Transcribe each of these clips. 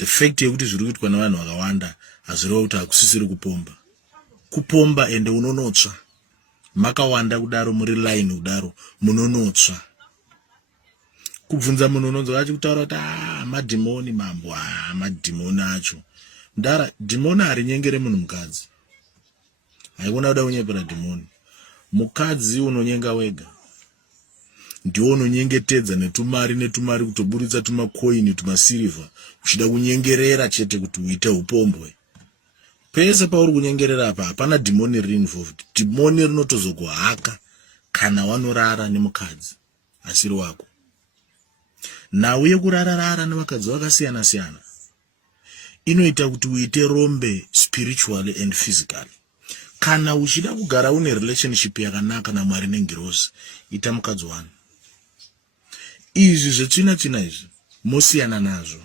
the fact yekuti zviri kuitwa navanhu vakawanda hazvireva kuti hakusisiri kupomba ende unonotsva makawanda kudaro muri line kudaro munonotsva kubvunza munhu unonzwa achikutaura kuti madhimoni mambo madhimoni acho ndara dhimoni harinyengere munhu mukadzi haikona kuda kunyepera dhimoni mukadzi unonyenga wega ndiwo unonyengetedza netumari kutoburitsa tumakoini tumasirivha uchida kunyengerera chete kuti uite upombwe pese pauri kunyengerera apa hapana dhimoni riri involved dhimoni rinotozokuhaka kana wanorara nemukadzi asiri wako nhau yekurararara nevakadzi vakasiyana siyana inoita kuti uite rombe spiritually and physically. Kana uchida kugara une relationship yakanaka naMwari nengirozi ita mukadzi wanu. Izvi zvetsvina izvi mosiyana nazvo.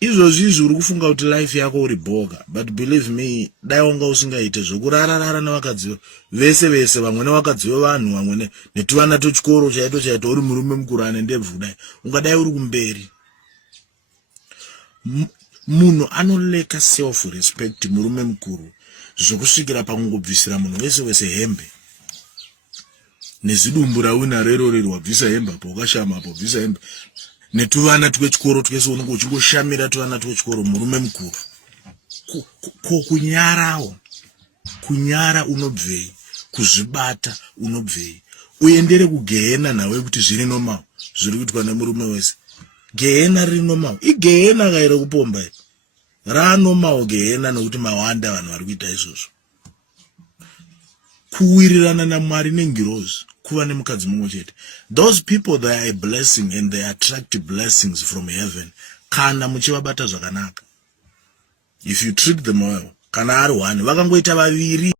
Izvozvi uri kufunga kuti life yako uri boga, but believe me, dai wanga usingaite zvokurararara nevakadzi vese vamwe nevakadzi vevanhu vamwe netuvana tochikoro chaito uri murume mukuru ane ndebvu kudai ungadai uri kumberi. Munhu anoleka self respect murume mukuru zvokusvikira pakungobvisira munhu wese hembe nezidumbu rauna rero wabvisa hembe apo wakashama apo bvisa hembe netuvana twechikoro twese unenge uchingoshamira tuvana twechikoro murume mukuru kunyara unobvei kuzvibata unobvei uendere kugehena nawe kuti zviri normal zviri kuitwa nemurume wese gehena riri normal igehena kaire kupomba ranormal gehena nokuti mawanda vanhu vari kuita izvozvo kuwirirana naMwari nengirozi kuva nemukadzi mumwe chete. Those people, they are a blessing and they attract blessings from heaven kana muchivabata zvakanaka. If you treat them well, kana ari one vakangoita vaviri